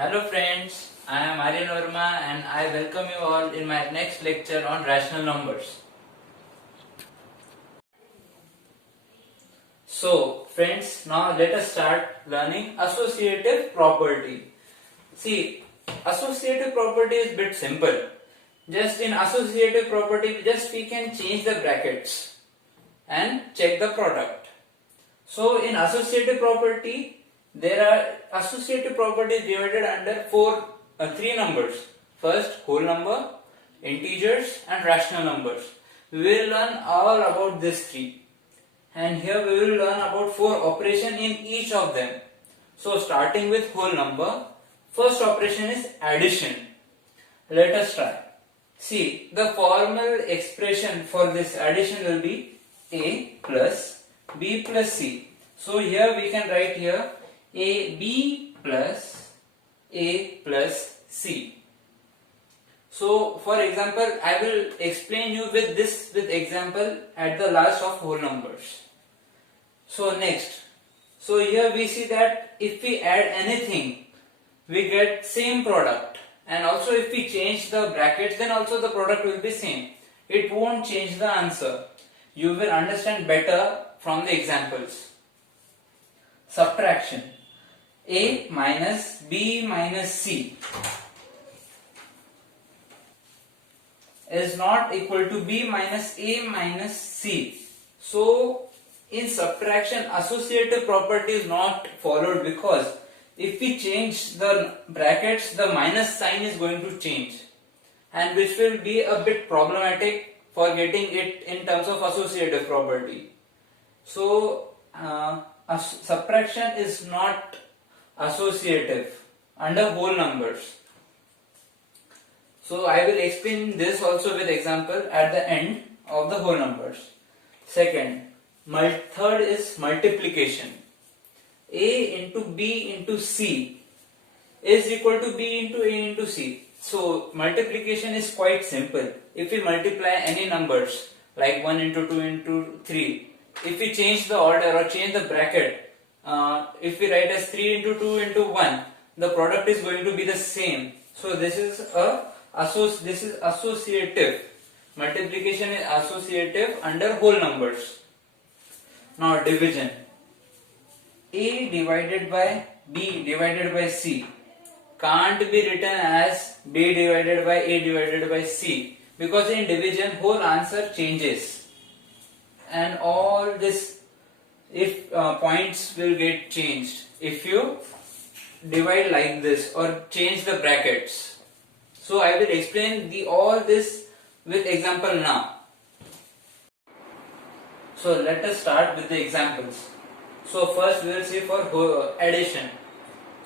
Hello friends, I am Aryan Verma and I welcome you all in my next lecture on rational numbers. So friends, now let us start learning associative property. See, associative property is bit simple. Just in associative property, we can change the brackets and check the product. So in associative property, there are associative properties divided under three numbers. First, whole number, integers and rational numbers. We will learn all about these three. And here we will learn about four operations in each of them. So starting with whole number, first operation is addition. Let us try. See, the formal expression for this addition will be A plus B plus C. So here we can write here AB plus A plus C. So for example, I will explain you with example at the last of whole numbers. So next, so here we see that if we add anything, we get same product, and also if we change the brackets, then also the product will be same. It won't change the answer. You will understand better from the examples. Subtraction. A minus B minus C is not equal to B minus A minus C. So in subtraction, associative property is not followed, because if we change the brackets, the minus sign is going to change, and which will be a bit problematic for getting it in terms of associative property. So subtraction is not associative under whole numbers. So I will explain this also with example at the end of the whole numbers. Second, third is multiplication. A into B into C is equal to B into A into C. So multiplication is quite simple. If we multiply any numbers like 1 into 2 into 3, if we change the order or change the bracket, if we write as 3 into 2 into 1, the product is going to be the same. So this is associative. Multiplication is associative under whole numbers. Now division. A divided by B divided by C can't be written as B divided by A divided by C, because in division whole answer changes, and all this points will get changed if you divide like this or change the brackets. So I will explain all this with example now. So let us start with the examples. So first we will see for addition.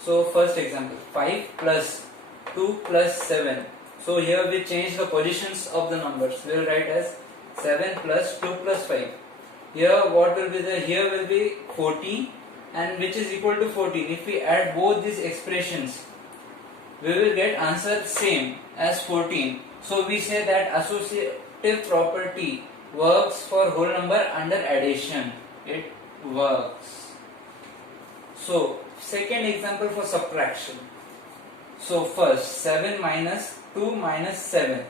So first example, 5 plus 2 plus 7. So here we change the positions of the numbers. We will write as 7 plus 2 plus 5. Here what will be there? Here will be 14, and which is equal to 14. If we add both these expressions, we will get answer same as 14. So we say that associative property works for whole number under addition. It works. So second example for subtraction. So first, 7 minus 2 minus 7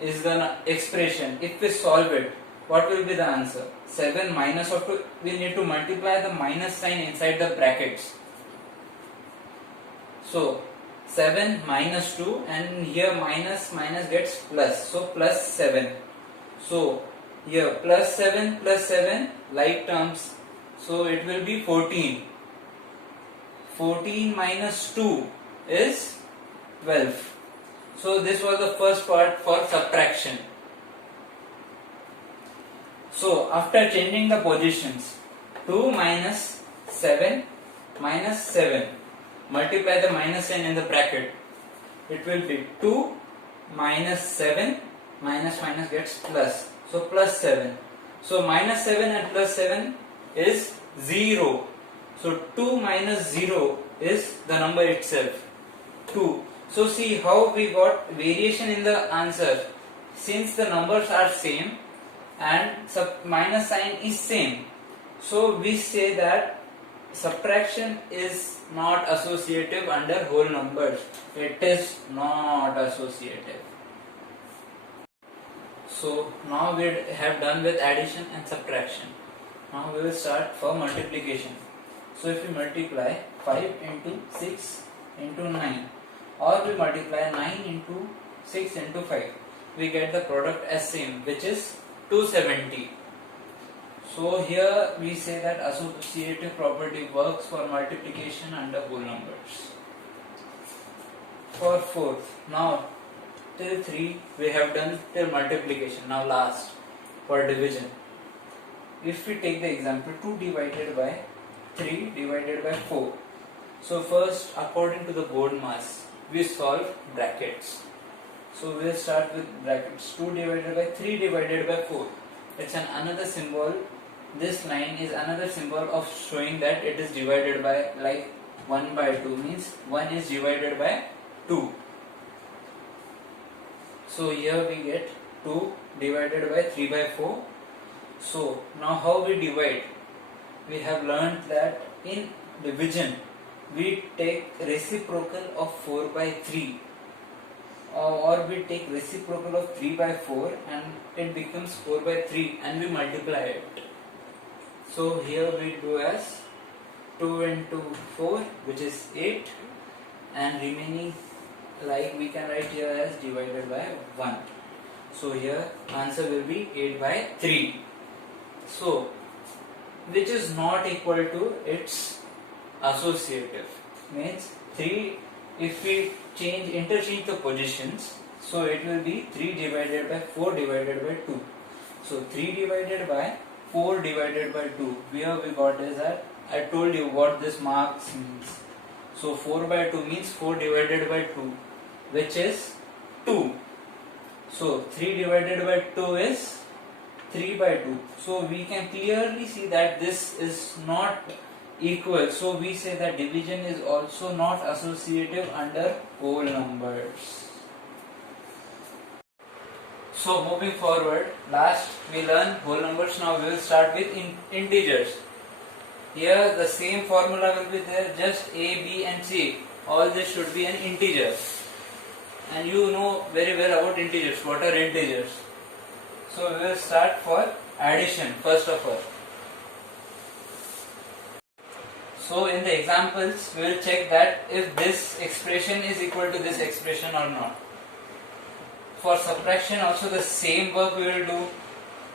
is the expression. If we solve it, what will be the answer? 7 minus of 2, we need to multiply the minus sign inside the brackets. So 7 minus 2, and here minus gets plus, so plus 7. So here plus 7 like terms, so it will be 14. 14 minus 2 is 12. So this was the first part for subtraction. So after changing the positions, 2 minus 7 minus 7, multiply the minus sign in the bracket, it will be 2 minus 7, minus gets plus, so plus 7. So minus 7 and plus 7 is 0. So 2 minus 0 is the number itself, 2. So see how we got variation in the answer. Since the numbers are same and minus sign is same, so we say that subtraction is not associative under whole numbers. It is not associative. So now we have done with addition and subtraction. Now we will start for multiplication. So if we multiply 5 into 6 into 9, or we multiply 9 into 6 into 5, we get the product as same, which is 270. So here we say that associative property works for multiplication under whole numbers. For fourth, now till 3 we have done till multiplication. Now last, for division. If we take the example 2 divided by 3 divided by 4. So first, according to the board mass, we solve brackets. So we'll start with brackets. 2 divided by 3 divided by 4. It's another symbol. This line is another symbol of showing that it is divided by, like 1 by 2 means 1 is divided by 2. So here we get 2 divided by 3 by 4. So now how we divide? We have learned that in division we take reciprocal of 4 by 3, or we take reciprocal of 3 by 4 and it becomes 4 by 3 and we multiply it. So here we do as 2 into 4, which is 8, and remaining, like we can write here as divided by 1. So here answer will be 8 by 3. So which is not equal to its associative, means 3, if we interchange the positions, so it will be 3 divided by 4 divided by 2. So 3 divided by 4 divided by 2. Here we got is that I told you what this marks means. So 4 by 2 means 4 divided by 2, which is 2. So 3 divided by 2 is 3 by 2. So we can clearly see that this is not equal. So we say that division is also not associative under whole numbers. So moving forward, last we learn whole numbers. Now we will start with integers. Here the same formula will be there, just A, B and C. All this should be an integer. And you know very well about integers. What are integers? So we will start for addition first of all. So in the examples we will check that if this expression is equal to this expression or not. For subtraction also the same work we will do,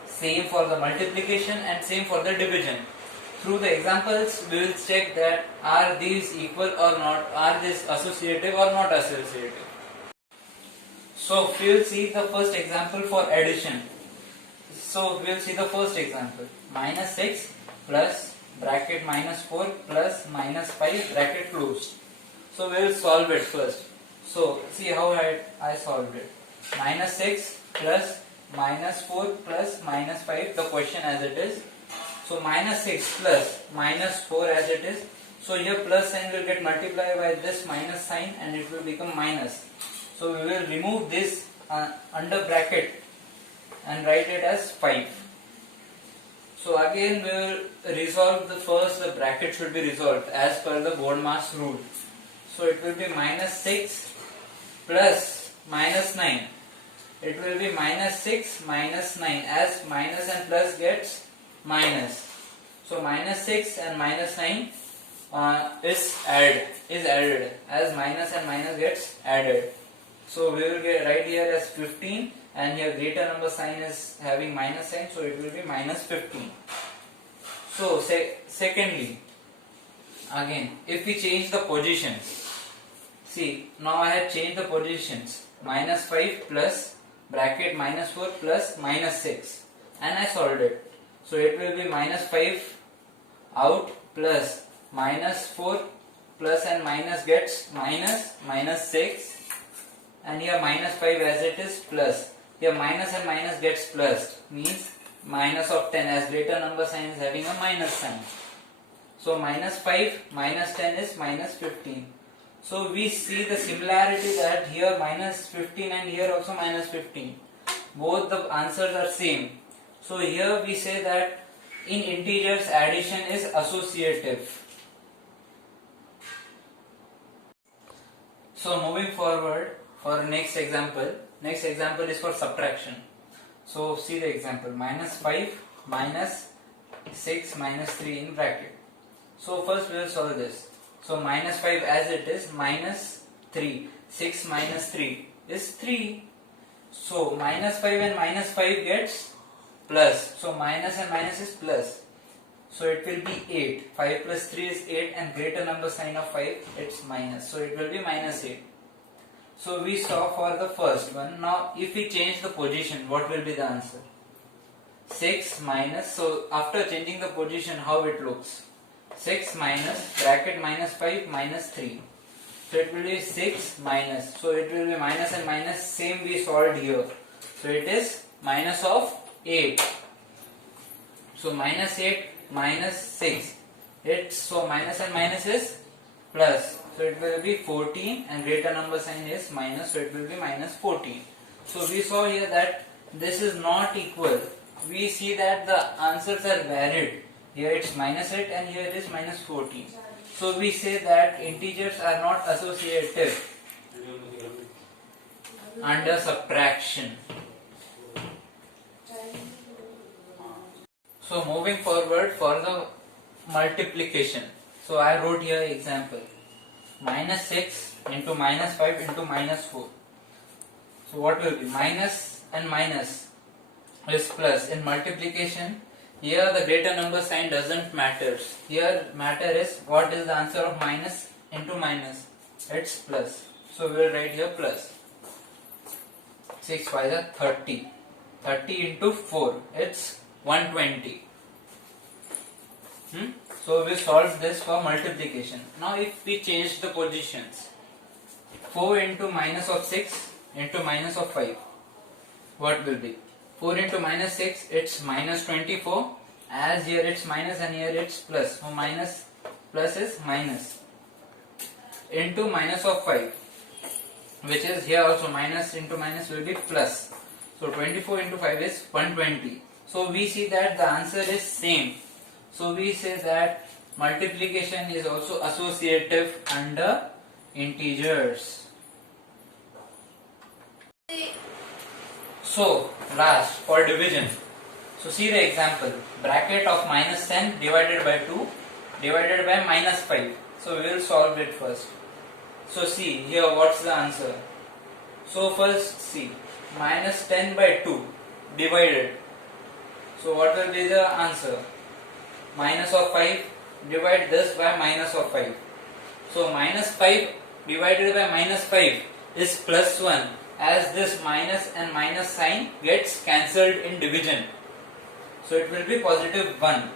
same for the multiplication and same for the division. Through the examples we will check that are these equal or not, are these associative or not associative. So we will see the first example for addition. So we will see the first example, minus 6 plus bracket minus 4 plus minus 5 bracket closed. So we will solve it first. So see how I solved it. Minus 6 plus minus 4 plus minus 5, the question as it is. So minus 6 plus minus 4 as it is. So here plus sign will get multiplied by this minus sign and it will become minus. So we will remove this under bracket and write it as 5. So again we will resolve the bracket should be resolved as per the board mass rule. So it will be minus 6 plus minus 9. It will be minus 6 minus 9, as minus and plus gets minus. So minus 6 and minus 9 is added as minus and minus gets added. So we will get right here as 15. And here greater number sign is having minus sign, so it will be minus 15. So secondly, again if we change the positions, see now I have changed the positions, minus 5 plus bracket minus 4 plus minus 6, and I solved it. So it will be minus 5 out plus minus 4 plus and minus gets minus 6, and here minus 5 as it is plus. Here minus and minus gets plus, means minus of 10, as greater number sign is having a minus sign. So minus 5 minus 10 is minus 15. So we see the similarity that here minus 15 and here also minus 15. Both the answers are same. So here we say that in integers addition is associative. So moving forward for next example. Next example is for subtraction. So see the example, minus 5 minus 6 minus 3 in bracket. So first we will solve this. So minus 5 as it is, minus 3. 6 minus 3 is 3. So minus 5 and minus 5 gets plus. So minus and minus is plus. So it will be 8. 5 plus 3 is 8 and greater number sign of 5, it's minus. So it will be minus 8. So we saw for the first one. Now if we change the position, what will be the answer? 6 minus, so after changing the position, how it looks? 6 minus, bracket minus 5 minus 3. So it will be 6 minus, so it will be minus and minus, same we solved here. So it is minus of 8. So minus 8 minus 6. So minus and minus is plus. So it will be 14 and greater number sign is minus, so it will be minus 14. So we saw here that this is not equal. We see that the answers are varied. Here it's minus 8 and here it is minus 14. So we say that integers are not associative under subtraction. So moving forward for the multiplication. So I wrote here example. Minus 6 into minus 5 into minus 4. So what will be? Minus and minus is plus. In multiplication, here the greater number sign doesn't matter. Here matter is what is the answer of minus into minus. It's plus. So we will write here plus. 6 5 is 30. 30 into 4. It's 120. So we solve this for multiplication. Now if we change the positions, 4 into minus of 6 into minus of 5, what will be? 4 into minus 6, it's minus 24, as here it's minus and here it's plus. So minus plus is minus, into minus of 5, which is here also minus into minus will be plus. So 24 into 5 is 120. So we see that the answer is same. So we say that multiplication is also associative under integers. So last for division. So see the example, bracket of minus 10 divided by 2 divided by minus 5. So we will solve it first. So see here what's the answer. So first see minus 10 by 2 divided. So what will be the answer? Minus of 5, divide this by minus of 5. So minus 5 divided by minus 5 is plus 1, as this minus and minus sign gets cancelled in division. So it will be positive 1.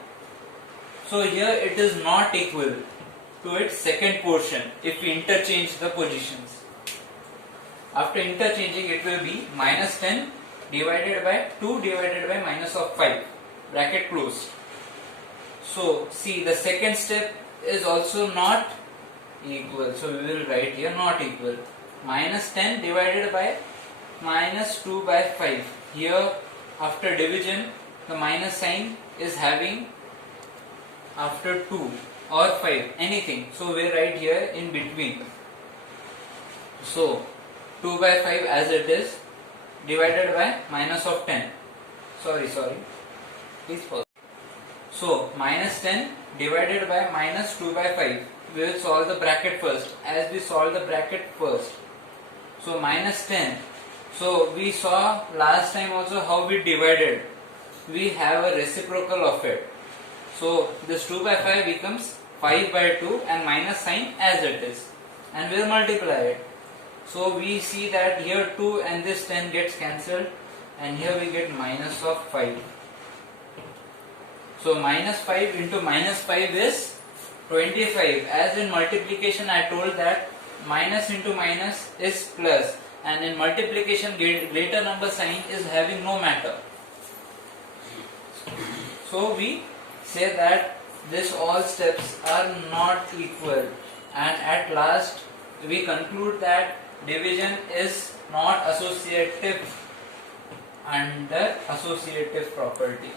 So here it is not equal to its second portion if we interchange the positions. After interchanging, it will be minus 10 divided by 2 divided by minus of 5, bracket closed. So see the second step is also not equal. So we will write here not equal. Minus 10 divided by minus 2 by 5. Here after division the minus sign is having after 2 or 5 anything. So we write here in between. So 2 by 5 as it is divided by minus of 10. Sorry. Please pause. So minus 10 divided by minus 2 by 5. We will solve the bracket first. As we solve the bracket first. So minus 10. So we saw last time also how we divided. We have a reciprocal of it. So this 2 by 5 becomes 5 by 2 and minus sign as it is. And we will multiply it. So we see that here 2 and this 10 gets cancelled. And here we get minus of 5. So minus 5 into minus 5 is 25. As in multiplication I told that minus into minus is plus, and in multiplication greater number sign is having no matter. So we say that this all steps are not equal, and at last we conclude that division is not associative under associative property.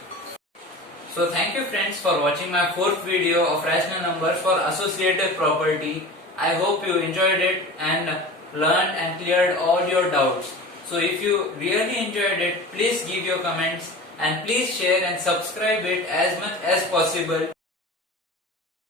So thank you friends for watching my fourth video of rational numbers for associative property. I hope you enjoyed it, and learned and cleared all your doubts. So if you really enjoyed it, please give your comments and please share and subscribe it as much as possible.